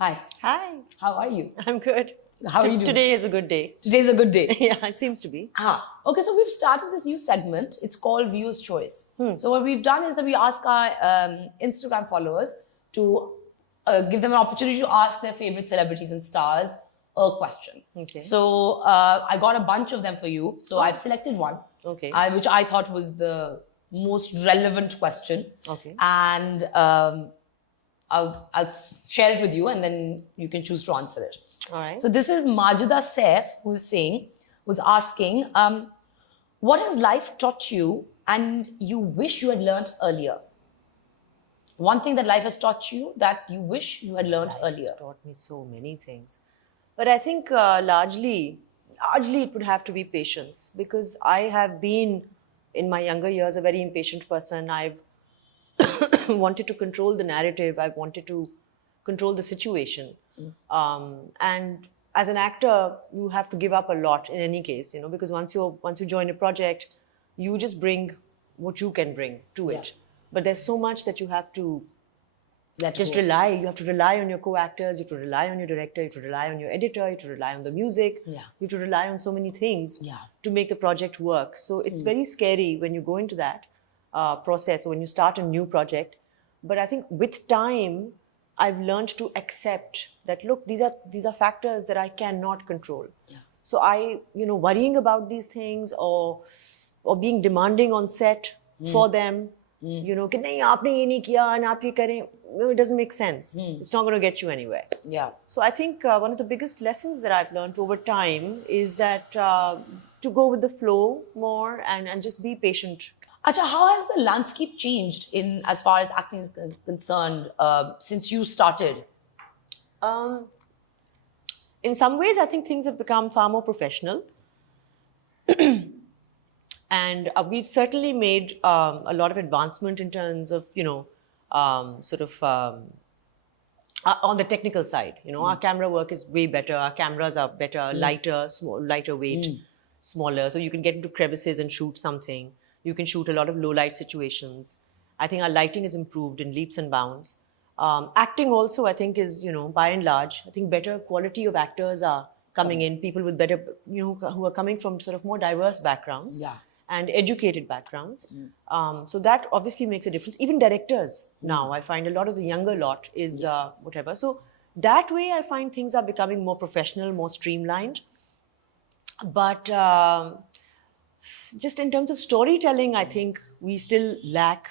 Hi, Hi, how are you? I'm good. How are you doing? Today is a good day. Today's a good day. Yeah, it seems to be. Okay, so we've started this new segment. It's called Viewer's Choice. So what we've done is that we ask our Instagram followers to give them an opportunity to ask their favorite celebrities and stars a question. Okay. So I got a bunch of them for you. So I've selected one, Okay. which I thought was the most relevant question. Okay. And I'll share it with you, and then you can choose to answer it. All right. So this is Majida Saif was asking, what has life taught you and you wish you had learned earlier? One thing that life has taught you that you wish you had learned earlier. It's taught me so many things. But I think largely it would have to be patience, because I have been, in my younger years, a very impatient person. I've wanted to control the narrative. I've wanted to control the situation. And as an actor, you have to give up a lot in any case, because once you join a project, you just bring what you can bring to it. But there's so much that you have to rely. You have to rely on your co-actors, you have to rely on your director, you have to rely on your editor, you have to rely on the music, you have to rely on so many things to make the project work. So it's very scary when you go into that process, or when you start a new project. But I think with time, I've learned to accept that, look, these are factors that I cannot control. So worrying about these things, or being demanding on set for them, कि नहीं आपने ये नहीं किया and आप ये करें, it doesn't make sense. It's not going to get you anywhere. So I think one of the biggest lessons that I've learned over time is that to go with the flow more and just be patient. Acha, how has the landscape changed as far as acting is concerned since you started? In some ways, I think things have become far more professional. And we've certainly made a lot of advancement in terms of, on the technical side. Our camera work is way better. Our cameras are better, lighter weight, smaller. So you can get into crevices and shoot something. You can shoot a lot of low light situations. I think our lighting is improved in leaps and bounds. Acting also, I think, is, by and large, I think better quality of actors are coming in. People with better, who are coming from sort of more diverse backgrounds. And educated backgrounds. So that obviously makes a difference. Even directors now, I find a lot of the younger lot is whatever. So that way I find things are becoming more professional, more streamlined. But just in terms of storytelling, I think we still lack.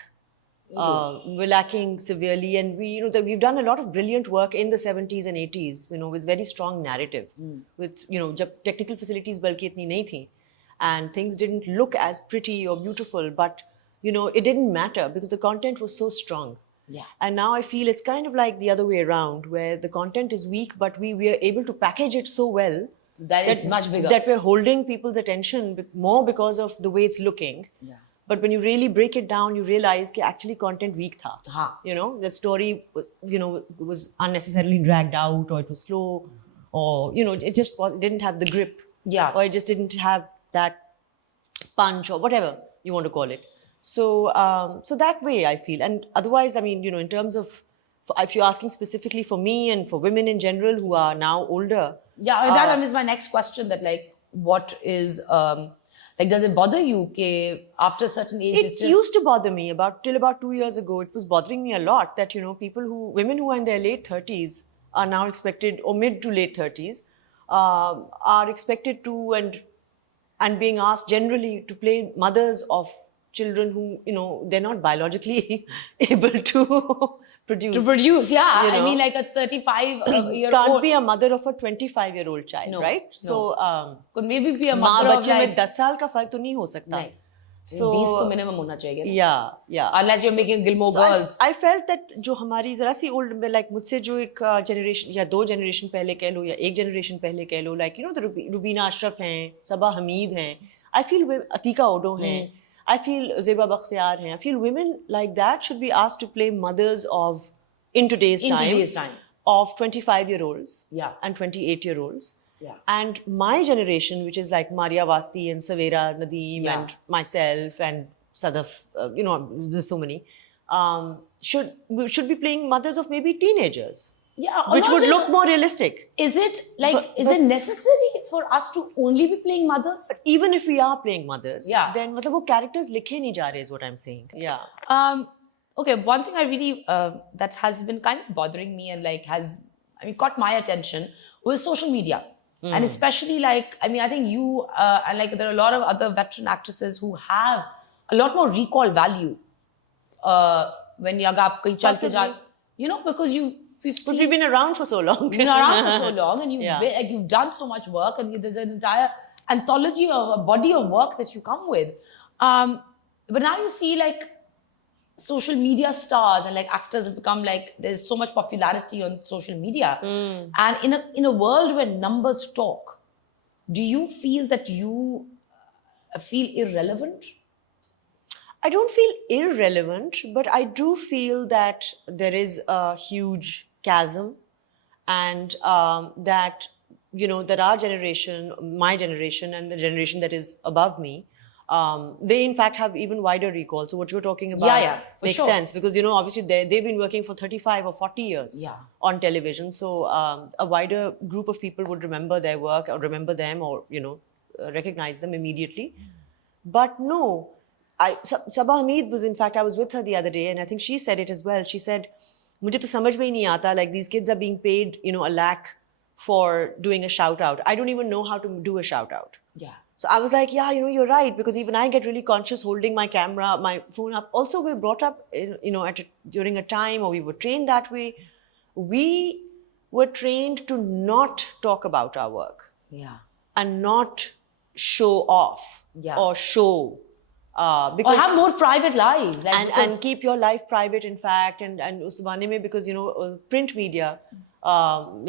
We're lacking severely, and we've done a lot of brilliant work in the 70s and 80s, with very strong narrative. With, jab technical facilities balki itni nahi thi. And things didn't look as pretty or beautiful, but, it didn't matter because the content was so strong. And now I feel it's kind of like the other way around, where the content is weak, but we are able to package it so well that it's much bigger. That we're holding people's attention more because of the way it's looking. But when you really break it down, you realize that actually content weak tha. The story was, was unnecessarily dragged out, or it was slow, or, it just didn't have the grip. Or it just didn't have that punch, or whatever you want to call it. So so that way I feel. And otherwise, I mean, in terms of, if you're asking specifically for me and for women in general who are now older. That is my next question, that what is, does it bother you that after a certain age? It used to bother me till about 2 years ago. It was bothering me a lot that, women who are in their late 30s are now expected, or mid to late 30s, are expected to, and being asked generally to play mothers of children who, they're not biologically able to produce. I mean, like a 35-year-old can't be a mother of a 25-year-old child, right? So could maybe be a mother of 10 साल का फर्क तो नहीं हो सकता. So 20 तो minimum होना चाहिए. Unless you're making Gilmore Girls. I felt that जो हमारी जरा सी old, like मुझसे जो एक generation या 2 generation पहले कह लो, या 1 generation पहले कह लो, like the Rubina Ashraf हैं, Sabah Hamid हैं, I feel Atika Odo हैं, I feel Zeba Bakhtiar हैं, I feel women like that should be asked to play mothers of, in today's time, of 25-year-olds and 28-year-olds. And my generation, which is like Maria Vasti and Savera Nadeem and myself and Sadaf, there's so many, should be playing mothers of maybe teenagers. Yeah, or which not would just- look more realistic. Is it like, is it necessary for us to only be playing mothers? Even if we are playing mothers, Yeah. then मतलब वो characters लिखे नहीं जा रहे is what I'm saying. Yeah. Okay, one thing I really that has been kind of bothering me and like has, I mean, caught my attention was social media. And especially like, I mean, I think you and like there are a lot of other veteran actresses who have a lot more recall value when you aap kahin chal ke ja, Possibly. because we've But seen we've been around for so long. you've been around for so long and Yeah. you've done so much work and there's an entire anthology of a body of work that you come with. But now you see like social media stars and like actors have become like, there's so much popularity on social media. And in a world where numbers talk, do you feel that you feel irrelevant? I don't feel irrelevant, but I do feel that there is a huge chasm, and that that our generation, my generation, and the generation that is above me, they in fact have even wider recall. So what you're talking about Yeah, for makes sure. sense, because obviously they've been working for 35 or 40 years Yeah. on television. So a wider group of people would remember their work, or remember them, or recognize them immediately. But no, Sabah Hamid was, in fact, I was with her the other day, and I think she said it as well. She said, "Mujhe to samajh mein hi nahi aata, like these kids are being paid, a lakh for doing a shout out. I don't even know how to do a shout out." Yeah. So I was like, yeah, you're right, because even I get really conscious holding my camera, my phone up. Also, we're brought up, during a time, or we were trained that way. We were trained to not talk about our work Yeah. and not show off Yeah. or show. Or Because have more private lives. Like, because- and keep your life private, in fact, and us zamane mein, because print media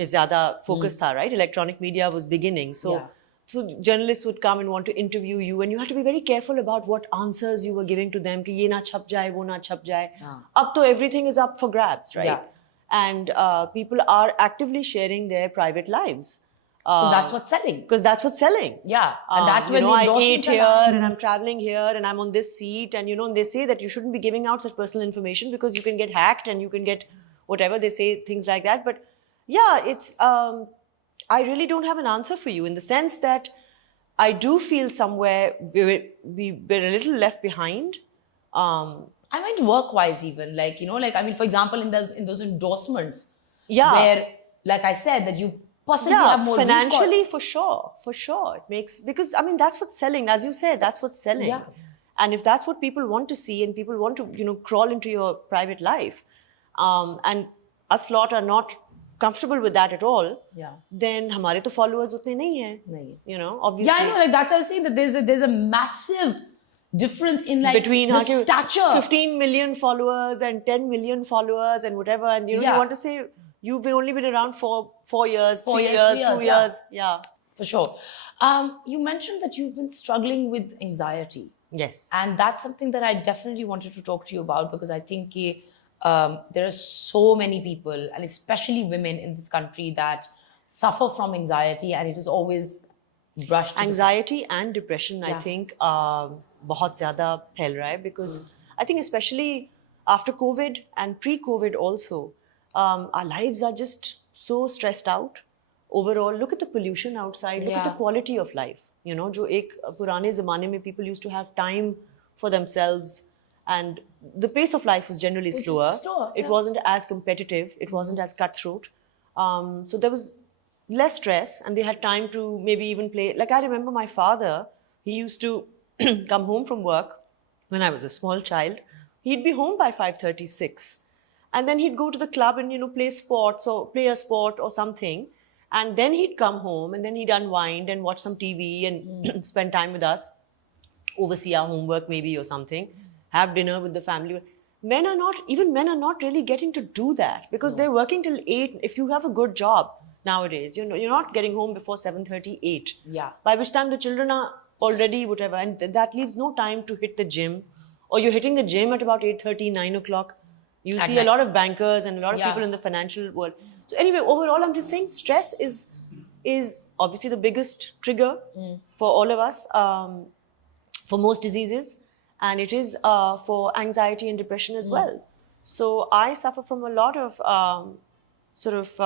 is zyada focus tha, right? Electronic media was beginning, so Yeah. so journalists would come and want to interview you, and you had to be very careful about what answers you were giving to them, ki ye na chhap jaye, wo na chhap jaye. Up to everything is up for grabs, right? Yeah. And people are actively sharing their private lives. 'cause that's what's selling. Because that's what's selling. Yeah. And that's when the I endorsements ate are here lying. and I'm traveling here and I'm on this seat, and and they say that you shouldn't be giving out such personal information because you can get hacked and you can get whatever. They say things like that. But yeah, it's I really don't have an answer for you, in the sense that I do feel somewhere we're a little left behind. I meant work-wise even, like, I mean, for example, in those endorsements, Yeah. where, like I said, that you possibly Yeah, have more financially, recall. for sure. It makes, because I mean, that's what's selling. As you said, that's what's selling. Yeah. And if that's what people want to see, and people want to, crawl into your private life, and us lot are not comfortable with that at all, Yeah. then हमारे तो followers उतने नहीं हैं. नहीं. Obviously. Yeah, I know. Like that's what I was saying, that there's a massive difference in like Between the stature. 15 million followers and 10 million followers and whatever, and you Yeah. want to say you've only been around for 4 years, 4 3 years, years, 3 2 years, years. Yeah. For sure. You mentioned that you've been struggling with anxiety. Yes. And that's something that I definitely wanted to talk to you about, because I think there are so many people, and especially women in this country, that suffer from anxiety, and it is always brushed to the Anxiety and depression, I Yeah. think, बहुत ज़्यादा फैल रहा है, because I think especially after COVID and pre-COVID also, our lives are just so stressed out. Overall, look at the pollution outside. Look at the Yeah. quality of life. जो एक पुराने ज़माने में people used to have time for themselves, and the pace of life was generally slower. It yeah. wasn't as competitive. It wasn't as cutthroat. So there was less stress, and they had time to maybe even play. Like, I remember my father, he used to come home from work when I was a small child. He'd be home by 5:36, and then he'd go to the club and play sports, or play a sport or something, and then he'd come home, and then he'd unwind and watch some TV and spend time with us, oversee our homework maybe or something, have dinner with the family. Men are not really getting to do that, because they're working till 8. If you have a good job nowadays, you're not getting home before 7:30, 8. Yeah. By which time the children are already whatever, and that leaves no time to hit the gym, or you're hitting the gym at about 8:30, 9 o'clock. You At see night. a lot of bankers and a lot of Yeah. people in the financial world. So anyway, overall, I'm just saying stress is obviously the biggest trigger for all of us, for most diseases, and it is for anxiety and depression as well. So I suffer from a lot of sort of